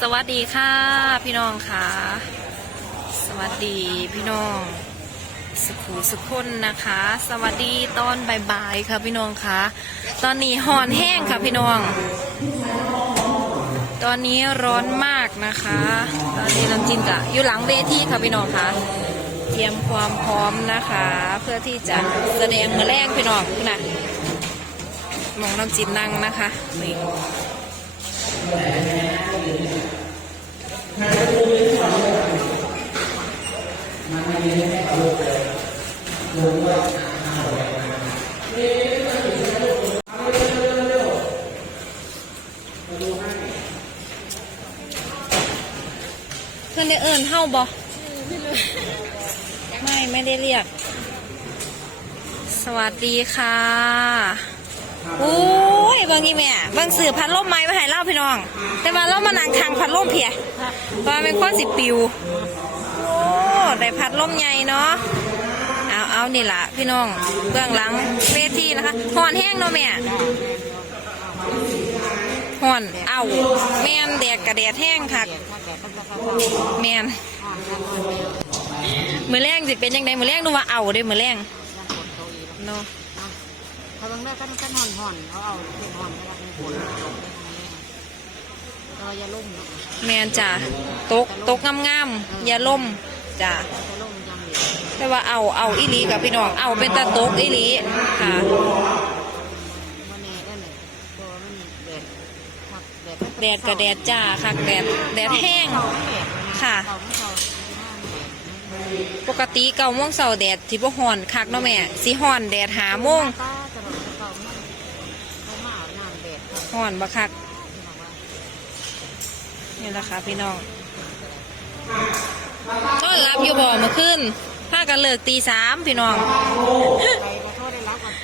สวัสดีค่ะ พี่น้องค่ะ สวัสดีพี่น้อง สุขูสุขคนนะคะ สวัสดีตอนบ่ายๆค่ะพี่น้องค่ะ ตอนนี้หอนแห้งค่ะพี่น้อง ตอนนี้ร้อนมากนะคะ ตอนนี้น้ำจินกะอยู่หลังเวทีค่ะพี่น้องค่ะ เตรียมความพร้อมนะคะ เพื่อที่จะแสดงมือแรงพี่น้องคุณนะมองน้ำจินนั่งนะคะนี่ เพื่อนได้เอิญเฮ้าบอไม่ไม่ได้เรียก สวัสดีค่ะ โอ้ยบางทีแม่บางสื่อพัดลมไม้มาให้เล่าพี่น้อง แต่ว่าเรามานั่งทางพัดลมเพียเพราะว่าเป็นข้อสิปิวโอ้ได้พัดลมใหญ่เนาะเอาเอานี่ล่ะพี่น้องเบื้องหลังเวทีนะคะหอนแห้งเนาะแม่หอนเอาแม่นแดดกระแดดแห้งค่ะแมนมือแรงสิเป็นยังไงมือแรงดูว่าเอาเด้มือแรงเนาะ เขาต้องได้กันกันห่อนห่อนเขาเอาเป็นห่อนเพราะว่าเป็นฝนเราอย่าล่มนะแมนจ้ะตกตกงามๆอย่าล่มจ้ะแต่ว่าเอาเอาอีลีกับพี่น้องเอาเป็นตาตกอีลีค่ะแดดกแดดแดดกับแดดจ้าค่ะแดดแดดแห้งค่ะปกติเก้าโมงเสาแดดสิบ่ฮ้อนคักเนาะแม่สิฮ้อนแดดหาโมง ตาตลอดเขาไม่เขามาอาบน้ำ แดดเขาฮ้อนบ่คักบอกว่านี่แหละค่ะพี่น้องต้อนรับอยู่บ่เมื่อคืนพากันเลิกตีสามพี่น้องไปขอโทษได้รับก่อน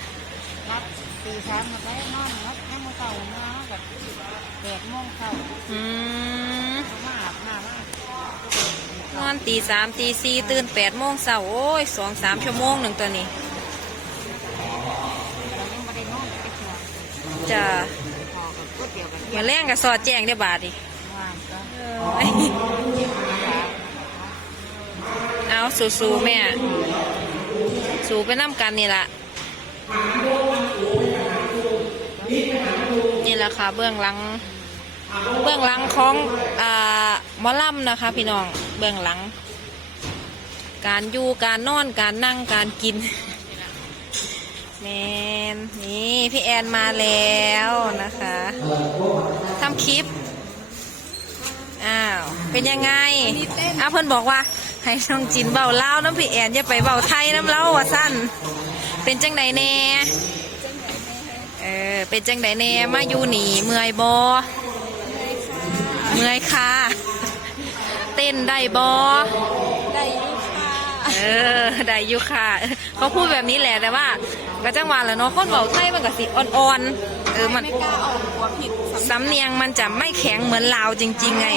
รับตีสามมาได้นอนรับน้ำมือเก่ามากับแดดม่วงเก่าอืมเขามาอาบน้ำมานอนตีสามตีสี่ตื่นแปดโมงเช้าโอ้ยสองสามชั่วโมงหนึ่งตัวนี้เรายังไม่ได้นอนไปเที่ยวจะพอกับก๋วย เตี๋ยวกันมาแรงกับสอดแจ้งได้บาทดิว่างก็เอ้ยเอาสู้ๆแม่ สู้ไปน้ำกันนี่ละนี่แหละค่ะเบื้องหลัง เบื้องหลังของอ่าหมอลำนะคะ พี่น้องเบื้องหลัง การอยู่การนอนการนั่งการกิน แมนนี่พี่แอนมาแล้วนะคะทำคลิป อ้าว เป็นยังไงอ้าวเพิ่นบอกว่า ให้น้องจินเบาเล่าวน้ำพี่แอนอย่าไปเบาไทยน้ำเล่าว่าสั้นเป็นจังไดแน่เออเป็นจังไดแน่มาอยู่หนีเมื่อยบอเมื่อยค่ะเต้นได้บอได้ยุค่ะเออได้อยู่ค่ะเขาพูดแบบนี้แหละแต่ว่า ก็จังหวะแหล้วเนาะคนเบาไทยมันก็สิอ่อนๆเออมันไม่กล้าออกหัวผิดสำเนียงมันจะไม่แข็งเหมือนลาวจริง ๆ ไง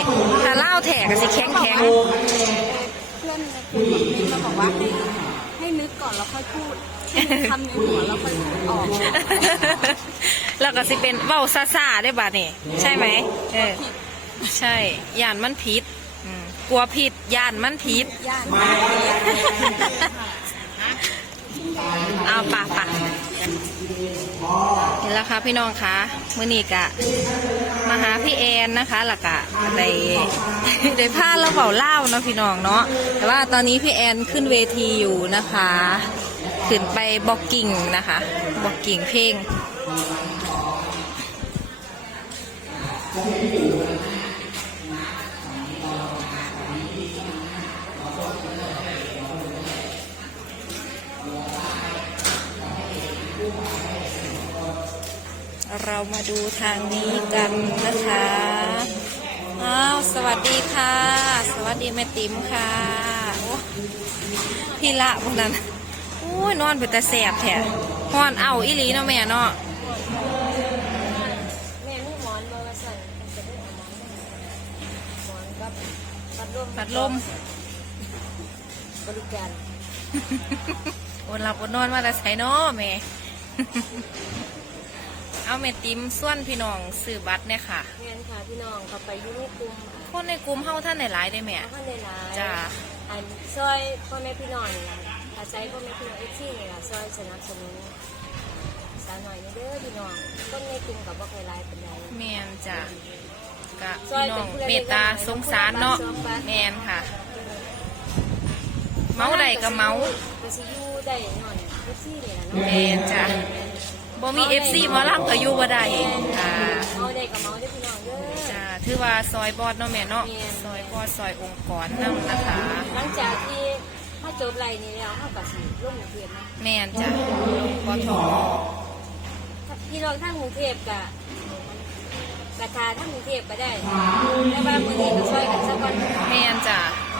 ถ้าลาวแถก็สิแข็งแข็งเพื่อนในกลุ่มนี้เราบอกว่าให้ให้นึกก่อนแล้วค่อยพูดให้นึกคำในหัวแล้วค่อยพูดออกแล้วก็สิเป็นเว้าซาซาๆได้บาดนี่ใช่ไหมเออใช่ย่านมันผิดอืมกลัวผิดย่านมันผิดย่าน เอาปะปะนี่แล้วค่ะพี่น้องคะมื่อนี้กะมาหาพี่แอนนะคะหลักกะได้ได้พาเราเบาเล่าเนาะพี่น้องเนาะแต่ว่าตอนนี้พี่แอนขึ้นเวทีอยู่นะคะขึ้นไปบอกกิ่งนะคะบอกกิ่งเพลง เรามาดูทางนี้กันนะคะอ้าวสวัสดีค่ะ สวัสดีแม่ติ๋มค่ะโอ้พี่ละพวกนั้นโอ้ยนอนเป็นตาแสบแท้ฮอนเอาอีหลีเนาะแม่เนาะแม่นี่หมอนมาใส่จะได้เอาหมอนหมอนกับพัดลมพัดลมบริการอดหลับอดนอนมาแต่ใส่เนาะแม่ เอาเอาเมติมส่วนพี่น้องซื้อบัตรเนี่ยค่ะงานค่ะพี่น้องเขาไปอยุ่ในกลุ่มคนในกลุ่มเฮาท่านไหนหลายได้แม่ท่านในร้านจ้าอันซอยพ่อแม่พี่น้องนี่ล่ะอาศัยพ่อแม่พี่น้องเอฟซีนี่ล่ะซอยสนับสนุนสาวหน่อยนี่เด้อพี่น้องคนในกลุ่มกับบ่เคยไลฟ์เป็นไรแม่นจ้ะกะพี่น้องเมตตาสงสารเนาะแม่นค่ะ เมาใดก็เมาก็สิอยู่ได้หน่อยเอฟซีนี่ล่ะเนาะ แม่นจ้ะ บ่มี FC หมอลำก็อยู่บ่ได้ค่ะเมาได้ก็เมาได้อพี่น้องเด้อจ้ะถือว่าซอยบอดเนาะแม่เนาะแม่นซอยบอดซอยองค์กรนำนะคะหลังจากที่ถ้าจบไรนี้แล้วเขาก็สิลงกรุงเทพนะแม่นจ้ะบอทอพี่น้องทั้งกรุงเทพกะกระทาทั้งกรุงเทพก็ได้แต่ว่ามื้อนี้ก็ช่วยกันสักวันแม่นจ้ะ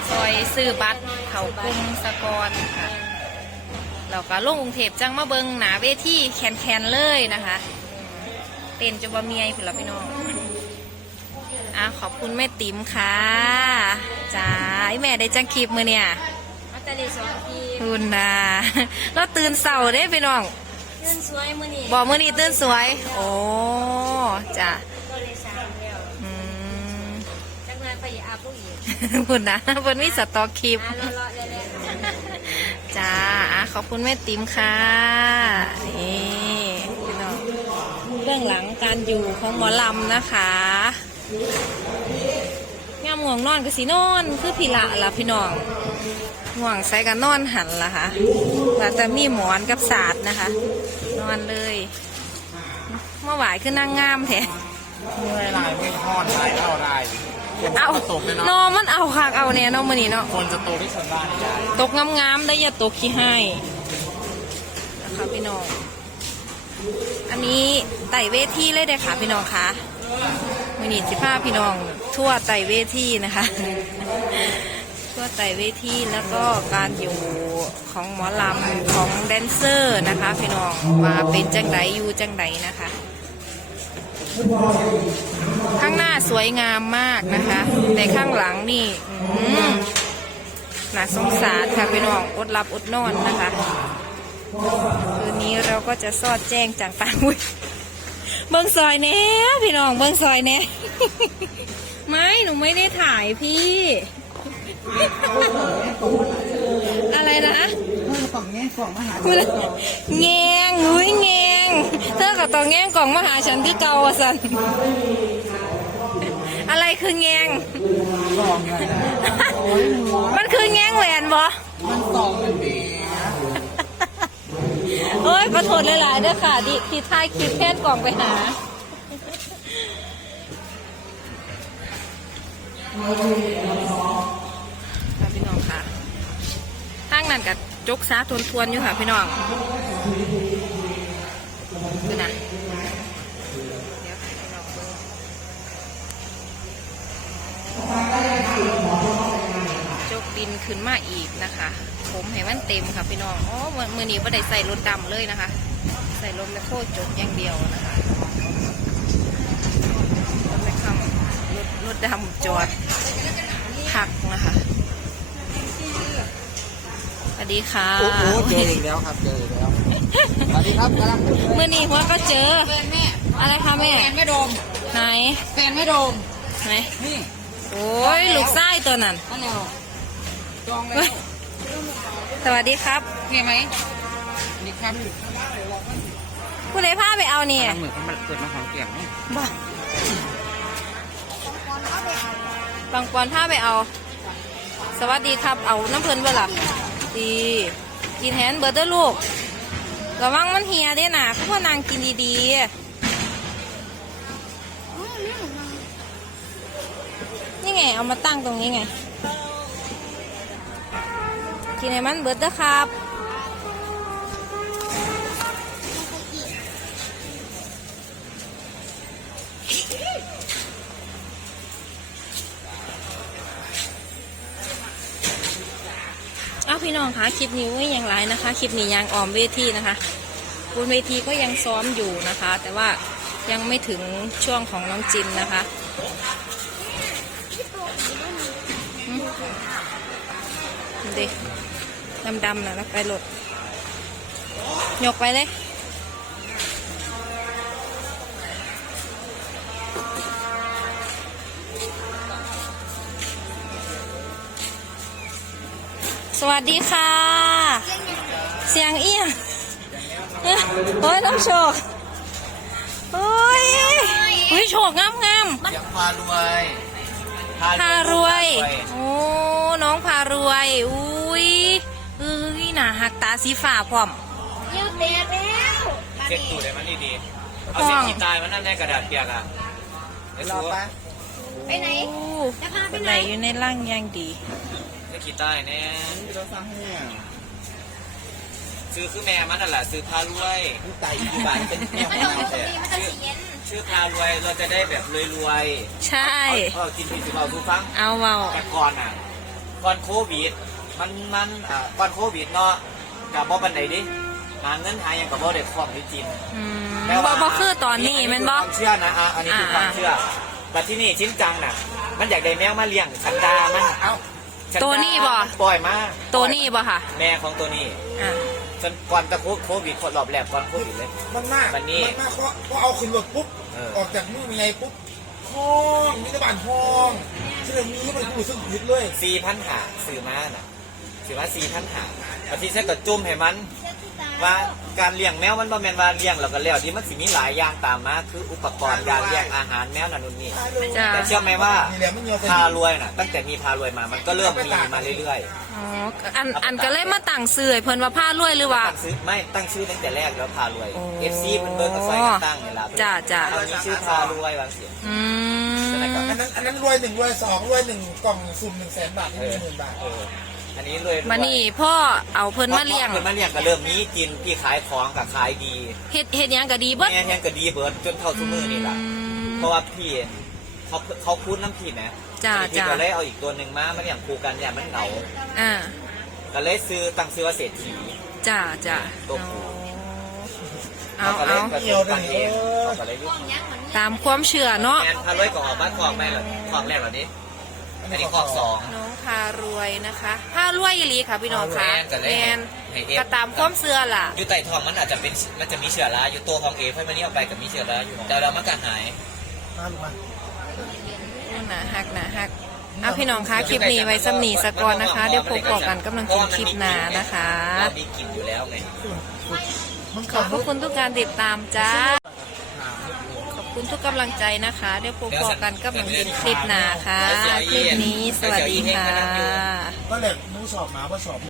ซอยซื้อบัตรเขากลุ่มสกอนค่ะ เราก็ลงกรุงเทพจังมาเบิงหนาเวทีแคนๆเลยนะคะเต้นจะบ่เมียพี่ละพี่น้องอะขอบคุณแม่ติ๋มค่ะจ้าไอแม่ได้จังคลิปมือเนี่ยมาแต่ได้สองทีคุณนะเราตื่นเสาเด้พี่น้องเพื่อนสวยมื้อนี้บอกมือนี้ตื่นสวย โอ้จ้ะก็เลยสามแล้วอืมจังนั้นไปอาบลูกอีกคุณนะเพิ่นมีสต็อกคลิป อะเลาะๆแล่ๆ จ้าอะขอบคุณแม่ติ๋มค่ะนี่พี่น้องเรื่องหลังการอยู่ของหมอลำนะคะงามง่วงนอนก็สินอนคือพี่ละล่ะพี่น้องง่วงใส่กันนอนหันล่ะค่ะว่าแต่มีหมอนกับศาสตร์นะคะ นอนเลยเมื่อวายคือนั่งงามแท้เมื่อยลายไม่ทอดลายเข้าได้ฝน เอาจะตกเลยเนาะนอมันเอาคักเอาเนี่ยเนาะมื้อนี้เนาะฝนจะตกที่ชนบ้านได้ตกงามๆได้อย่าตกขี้ให้นะคะพี่น้อง อันนี้ไต่เวทีเลยเด้อค่ะพี่น้องคะมินิสิภาพี่น้อง ทั่วไต่เวทีนะคะ ทั่วไต่เวทีแล้วก็การอยู่ของหมอลำของแดนเซอร์นะคะ พี่น้องว่าเป็นจังไดอยู่จังไดนะคะ ข้างหน้าสวยงามมากนะคะ แต่ข้างหลังนี่น่าสงสารค่ะพี่น้องอดหลับอดนอนนะคะ คืนนี้เราก็จะสอดแจ้งจากปางอุ้ยเบิ้งซอยแน่พี่น้องเบิ้งซอยแน่ไม่หนูไม่ได้ถ่ายพี่ อะไรนะกล่องแง่กล่องมหาคุณแงงอุ้ยแงง เธอกับตองแงงกล่องมาหาฉันคือเก่าอะสันอะไรคือแงงกล่องไงมันคือแงงแหวนบ่มันสองมันดีโอ้ยขอโทษหลายๆเด้อค่ะดิที่ท้ายคลิปแพทย์กล่องไปหาค่ะพี่น้องค่ะทางนั้นกับจกซาทวนทวนๆอยู่ค่ะพี่น้อง คือนะเดี๋ยวให้พี่น้องเบิ่งจกดินขึ้นมาอีกนะคะ ผมให้มันเต็มค่ะพี่น้องอ๋อมือมือนี้ไม่ได้ใส่รถดำเลยนะคะ ใส่รถแมคโครจกอย่างเดียวนะคะรถไม่คำรถรถดำจอดพักนะคะสวัสดีค่ะโอ้โหเจออีกแล้วครับเจออีกแล้ว สวัสดีครับกำลังมื่อนี้หัวก็เจอ แฟนแม่อะไรคะแม่ แฟนไม่โดมไหน แฟนไม่โดมไหน นี่โอ้ยลูกไส้ตัวนั้น นั่นแล้วจองแล้วสวัสดีครับ เห็นไหมนี่ครับผู้ใดพาไปเอาเนี่ยกำลังเหมือนเขาเกิดมาของเกี่ยงนี่บ้าบางปอนพาไปเอา สวัสดีครับ เอาน้ำเพลินเบอร์ล่ะดี กินแฮนเบอร์เดอร์ลูก ระวังมันเฮียเด้นะเขาพ่อนางกินดีๆ นี่ไง เอามาตั้งตรงนี้ไง กินให้มันเบิร์ดเด้อครับ น้องคะคลิปนี้ก็ยังไรนะคะ คลิปนี้ยังออมเวทีนะคะบนเวทีก็ยังซ้อมอยู่นะคะ แต่ว่ายังไม่ถึงช่วงของน้องจินนะคะเด็กดำๆนะแล้วไปหลดยกไปเลย วัสดีค่ะ เสียงเอียงเอ้ยโอ้ยน้องโชคโอ้ยอุ้ยโชคงามงามยังพารวยพารวย โอ้ น้องพารวย อุ้ยเอ้ยหน่าหักตาสีฟ้าพร้อมเยี่ยวแตกแล้วเช็คตูดให้มันดีๆเอาเสียงกีตาร์มันนั่นในกระดาษเปียกอะไอ้รอสู้ปะไปไหนโอ้คนไหนอยู่ในร่างอยังดี ไอ้กีตาร์แน่เราสร้างให้เนี่ยซื้อคือแม่มันนั่นแหละซื้อพารวยนี่ไตอีกบานเป็นแนวของเราแต่ชื่อพารวยเราจะได้แบบรวยรวยใช่ ๆเออกินผิดสิเราทุกฟังเอาเบาแต่ก่อนอะก่อนโควิด มันมันอ่าก่อนโควิดเนาะกับบ่ปันไหนดิหาเงินหาหยังกับบ่ได้คล่องที่จินอืมบ่บ่คือตอนนี้แมันบ่ ความเชื่อนะอะอันนี้คือความเชื่อแต่ที่นี่ชิ้นจังน่ะ มันอยากได้แมวมาเลี้ยงฉันดามัน เอ้า ฉัดาตัวนี้บ่ ปล่อยมาตัวนี้บ่ค่ะแม่ของตัวนี้อะจนก่อนตะโคโควิดคนรอบแรกก่อนโควิดเลย มันมากวันนี้มันมากเพราะเพราะเอาขึ้นรถปุ๊บเออ ออกจากมือมีไงปุ๊บห้องมีตะบานห้องเชื่อมีมันกูรู้สึกผิดเลยสี่พันหาซื้อมาน่ะซื้อมาสี่พันหาบางทีฉันก็จุ่มให้มันว่า การเลี้ยงแมวมันบ่แม่นว่าเลี้ยงแล้วก็แล้วที่มันสิมีหลายอย่างตามมาคืออุปกรณ์การเลี้ยงอาหารแมวนั่นนู่นนี่จ้าแต่เชื่อไหมว่านี่แหละมันเงียวไปพารวยน่ะ ตั้งแต่มีพารวยมามันก็เริ่มมีมาเรื่อยอ๋ออันอันก็เลยมาตั้งซื้อให้เพิ่นว่าผ้ารวยหรือๆว่า ตั้งซื้อไม่ตั้งชื่อตั้งแต่แรกแล้วพารวย โอ้ FC มันเบิ่งก็ใส่กันตั้งนี่ล่ะจ้าจ้าเอามีชื่อพารวยวางเสียง อืมอันนั้นอันนั้นรวยหนึ่งรวยสองรวยหนึ่งกล่องสุ่มหนึ่งแสนบาทนี่หนึ่งหมื่นบาทเออ อันนี้รวยๆมานี่พ่อเอาเพิ่นมาเลี้ยงเพิ่นมาเลี้ยงก็เริ่มมีกินพี่ขายของก็ขายดีเฮ็ดเฮ็ดหยังก็ดีเบิดแม่แฮงก็ดีเบิดจนเท่าทุกมือนี่ล่ะอืมเพราะว่าพี่เขาเขาคุ้นน้ำพี่นะจ้าพี่จ้าก็เลยเอาอีกตัวหนึ่งมามันอย่างคู่กันเนี่ยมันเหงาอ่าก็เลยซื้อตั้งซื้อว่าเศรษฐีจ้าจ้าตัวผู้เอาก็เลยเอาผสมกันเองเขาก็เลยรู้ตามความเชื่อเนาะแอนพาร้อยก็ออกบ้านคลองแม่เหรอคลองแรกเหรอนี้อันนี้คลองสองน้อง พารวยนะคะพารวยอีหลีค่ะพี่น้องค่ะแมนก็เลยแมนให้เอฟก็ตามความเชื่อล่ะ อยู่ใต้ท้องมันอาจจะเป็นมันจะมีเชื้อราอยู่ตัวของเอฟให้มันนี่เอาไปกับมีเชื้อราอยู่แต่เรามันก็หายมาลูกมาหนาหักหนาหักเอาพี่น้องคะคลิปนี้ไว้สำนีสกอนนะคะ เดี๋ยวพบกันกำลังกินคลิปหนานะคะเรามีกินอยู่แล้วไงขอบคุณทุกการติดตามจ้า คุณทุกกำลังใจนะคะเดี๋ยวพบกันกำลังกินคลิปหนาค่ะ คลิปนี้สวัสดีค่ะ ก็เลยนู้สอบมาว่าสอบ